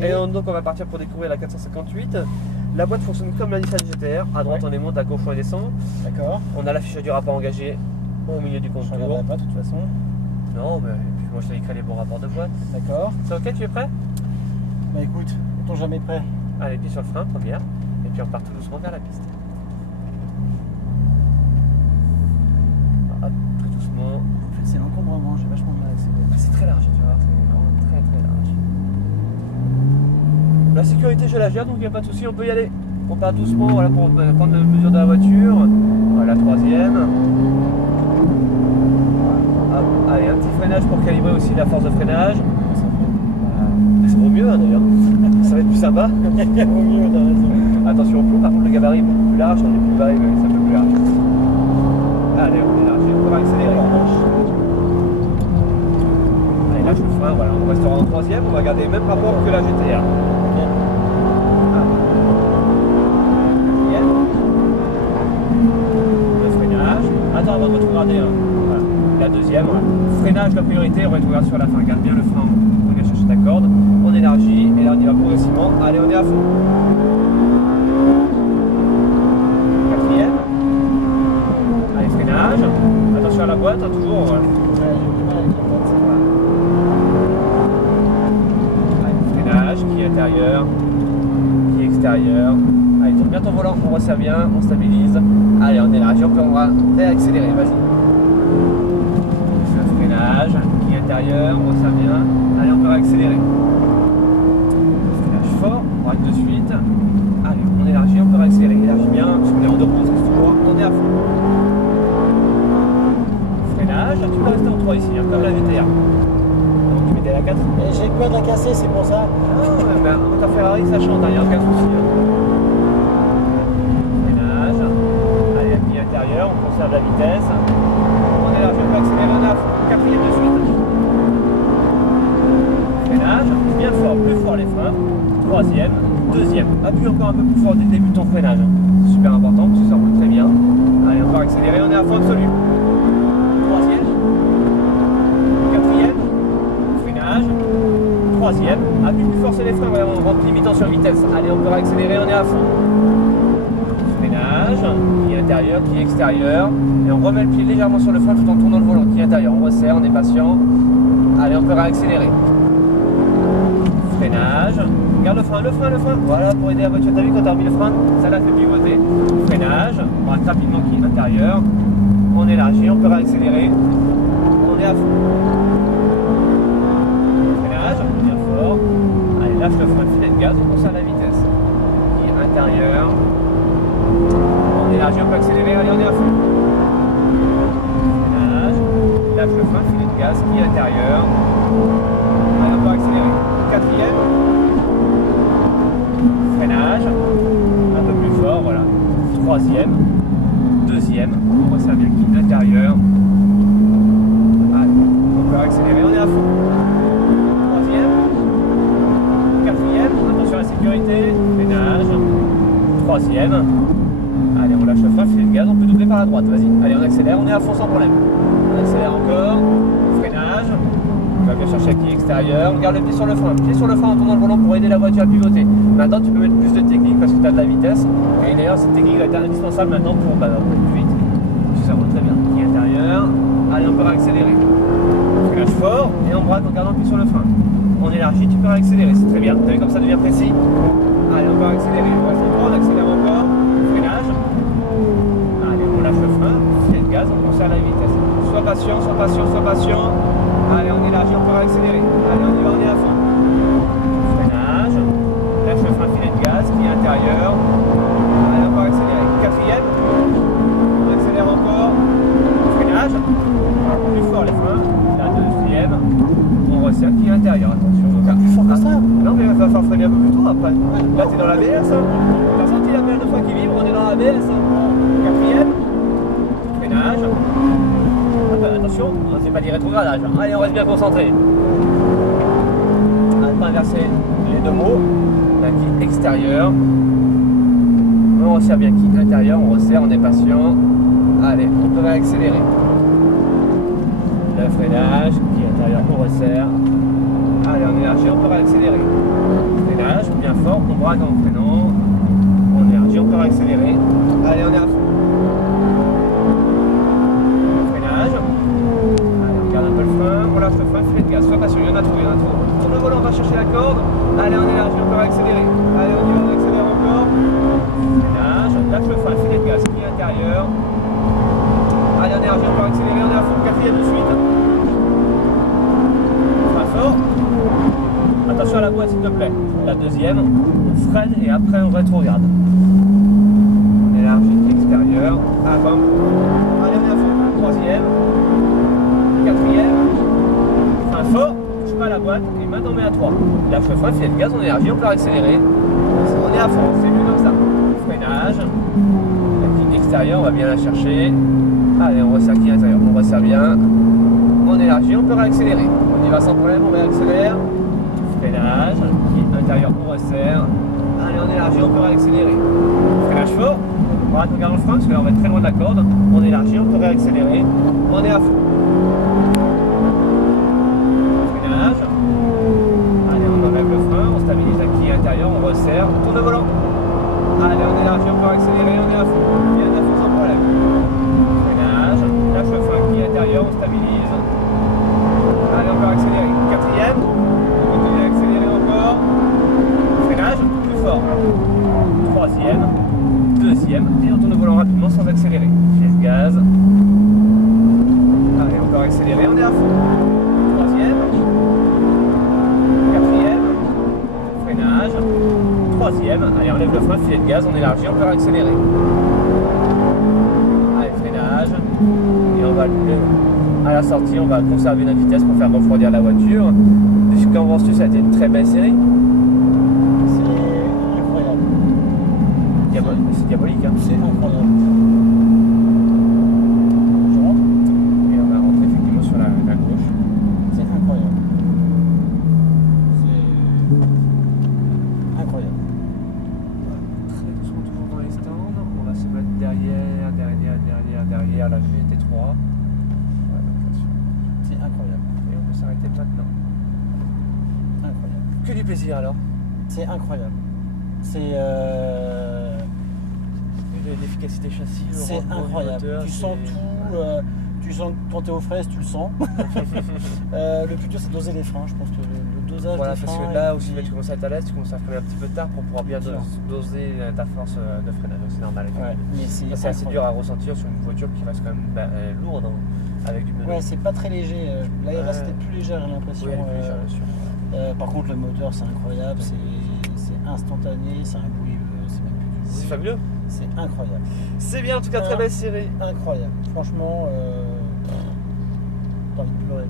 Et donc on va partir pour découvrir la 458. La boîte fonctionne comme la Nissan GT-R. À droite on est monte, à gauche on est descend. D'accord. On a l'affichage du rapport engagé au milieu du Je ne contour. regarderai pas de toute façon. Non, mais moi je t'indiquerai les bons rapports de boîte. D'accord. C'est ok, tu es prêt? Bah écoute, est-on jamais prêt? Allez, pied sur le frein, première. Et puis on part tout doucement vers la piste. Hop, très doucement. En fait, c'est l'encombrement, j'ai vachement de mal avec ces boîtes. Ah, c'est très large, tu vois, c'est vraiment très très large. La sécurité, je la gère, donc il n'y a pas de souci, on peut y aller. On part doucement, voilà, pour prendre la mesure de la voiture. Voilà, la troisième. Hop, allez, un petit freinage pour calibrer aussi la force de freinage. Ça vaut mieux, hein, d'ailleurs. Ça va être plus sympa. Il vaut mieux, t'as raison. Attention au flou, par contre le gabarit est beaucoup plus large, on est plus bas, mais c'est un peu plus large. Allez, on élargit, on va accélérer. Allez, lâche le frein, voilà, on restera en troisième, on va garder le même rapport que la GT-R. Le freinage. Attends avant de rétrograder. Hein. Voilà. La deuxième, voilà. Freinage, la priorité, on rétrograde sur la fin. Garde bien le frein, on vient chercher ta corde. On élargit et là on y va progressivement. Allez, on est à fond. Quatrième. Allez, freinage. Attention à la boîte, hein, toujours. Voilà. Allez, freinage, qui est intérieur, qui est extérieur. Allez, tourne bien ton volant, on resserre bien, on stabilise. Allez, on élargit, on va réaccélérer, vas-y. Le freinage, qui est intérieur, on resserre bien. Allez, on peut réaccélérer. Freinage fort, on arrête de suite. Allez, on élargit, on peut réaccélérer. Élargis bien, parce qu'on est en deux roues, c'est toujours, on est à fond. Freinage, tu peux rester en 3 ici, hein, comme la VTR. Donc tu mettais la 4. Et j'ai peur de la casser, c'est pour ça. Ah, ben, ta Ferrari, ça chante, il n'y a aucun souci. Hein. Freinage. Allez, appui intérieur, on conserve la vitesse. On élargit, on peut accélérer, on est à fond. Quatrième de suite. Freinage, bien fort, plus fort les freins. Troisième, deuxième. Appuie encore un peu plus fort dès le début de ton freinage. Hein. C'est super important parce que ça roule très bien. Allez, on va accélérer, on est à fond absolu. Troisième. Quatrième. Freinage. Troisième. Appuie plus fort sur les freins, voilà, on rentre limitant sur vitesse. Allez, on peut accélérer, on est à fond. Freinage, qui est intérieur, qui est extérieur. Et on remet le pied légèrement sur le frein tout en tournant le volant, qui est intérieur. On resserre, on est patient. Allez, on peut réaccélérer. Freinage. Regarde le frein, le frein, le frein. Voilà, pour aider la voiture. T'as vu quand t'as remis le frein, ça l'a fait pivoter. Freinage. On reste rapidement qui est intérieur. On élargit, on peut réaccélérer. On est à fond. Freinage, bien fort. Allez, lâche le frein, filet de gaz, on conserve la vitesse. Qui est intérieur. On élargit, on peut accélérer, allez, on est à fond. Freinage. Lâche le frein, filet de gaz, qui est intérieur. Allez, on peut accélérer. Quatrième. Freinage. Un peu plus fort, voilà. Troisième. Deuxième. On resserre bien qui est intérieur. Allez, on peut accélérer, on est à fond. Troisième. Quatrième. Attention à la sécurité. Freinage. Troisième. Allez, on lâche le frein, filet de gaz, on peut doubler par la droite, vas-y. Allez, on accélère, on est à fond sans problème. On accélère encore. Freinage. On va bien chercher qui est extérieur. On garde le pied sur le frein. Pied sur le frein en tournant le volant pour aider la voiture à pivoter. Maintenant, tu peux mettre plus de technique parce que tu as de la vitesse. Et d'ailleurs, cette technique va être indispensable maintenant pour aller plus vite. Ça roule très bien. Qui est intérieur. Allez, on peut réaccélérer. Freinage fort et on braque en gardant le pied sur le frein. On élargit, tu peux réaccélérer. C'est très bien. T'as vu comme ça devient précis. Allez, on peut accélérer. On reste en droit, on accélère encore. Freinage. Allez, on lâche le frein. Filet de gaz, on conserve la vitesse. Sois patient, sois patient, sois patient. Allez, on élargit, on peut réaccélérer. Allez, on y va, on est à fond. Freinage. Lâche le frein, filet de gaz qui est intérieur. Allez, on peut accélérer. Quatrième. On accélère encore. Freinage. Plus fort les freins. La deuxième. On resserre qui est intérieur. Attention. Plus fort que ça. Non, mais il va falloir freiner un peu plus tôt après. Là, t'es dans l'ABS. Hein. T'as senti la pédale de frein qui vibre, on est dans l'ABS. Hein. Quatrième. Freinage. Attention, c'est pas du rétrogradage. Allez, on reste bien concentré. On va inverser les deux mots. La qui extérieur. On resserre bien qui intérieur, on resserre, on est patient. Allez, on peut réaccélérer. Le freinage, qui intérieur, on resserre. Allez, on élargit, on peut réaccélérer. droite en freinant. On élargit, on peut accélérer. Allez, on est à fond. Freinage. Allez, on garde un peu le frein. On lâche le frein, filet de gaz. Sois patient, il y en a trop, il y en a trop. Tourne le volant, on va chercher la corde. Allez, on élargit, on peut accélérer. Allez, on y va, on accélère encore. Freinage. Lâche le frein, filet de gaz qui est intérieur. Allez, on élargit, on peut accélérer. On est à fond. Quatrième de suite. Frein fort. Attention à la boîte s'il te plaît. La deuxième, on freine et après on rétrograde. On élargit l'extérieur. Ah, bam. Allez, on est à fond. Troisième. Quatrième. Frein fort. Touche pas à la boîte et maintenant on met à 3. Lâche le frein, filet de gaz, on élargit, on peut accélérer. On est à fond, c'est mieux comme ça. Freinage. La ligne extérieure, on va bien la chercher. Allez, on resserre qui intérieur. On resserre bien. On élargit, on peut réaccélérer. On y va sans problème, on réaccélère. Freinage, intérieur on resserre. Allez, on élargit, on peut réaccélérer. Freinage fort. On garde le frein parce que là on va être très loin de la corde. On élargit, on peut réaccélérer. On est à fond. Freinage. Allez, on enlève le frein, on stabilise la quille intérieure, on resserre. On tourne le volant. Allez, on élargit, on peut accélérer, on est à fond. Bien à fond sans problème. Freinage. Lâche le frein, quille intérieure, on stabilise. Allez, on peut accélérer. Quatrième. Plus fort. Troisième, deuxième, et on tourne le volant rapidement sans accélérer. Filet de gaz. Allez, on peut accélérer, on est à fond. Troisième, quatrième, freinage, troisième. Allez, on lève le frein, filet de gaz, on élargit, on peut accélérer. Allez, freinage. Et on va à la sortie, on va conserver la vitesse pour faire refroidir la voiture. Puisqu'en reçu, ça a été une très belle série. C'est diabolique, hein. C'est incroyable. Je rentre. Et on va rentrer effectivement sur la gauche. C'est incroyable. C'est incroyable. Très doucement toujours dans les stands. On va se mettre derrière la GT3. Voilà, attention. C'est incroyable. Et on peut s'arrêter maintenant. Incroyable. Que du plaisir alors. C'est incroyable. C'est l'efficacité châssis, le c'est rendement du incroyable. moteur, Tu sens tout. Tu sens que quand tu es aux fraises, tu le sens. Le plus dur, c'est doser les freins. Je pense que le dosage voilà, des parce freins. que là aussi, tu commences à être à l'aise, tu commences à freiner un petit peu tard pour pouvoir bien doser ta force de freinage. C'est normal. Ouais, mais c'est assez dur à ressentir sur une voiture qui reste quand même lourde, hein, avec du pneu. Ouais, c'est pas très léger. Là, il reste plus léger, j'ai l'impression. Oui, plus légère, bien sûr. Par contre, le moteur, c'est incroyable. C'est instantané. C'est un bruit. C'est même plus du bruit. C'est fabuleux. C'est incroyable. C'est bien, en tout cas, très belle série. Incroyable. Franchement, t'as envie de pleurer.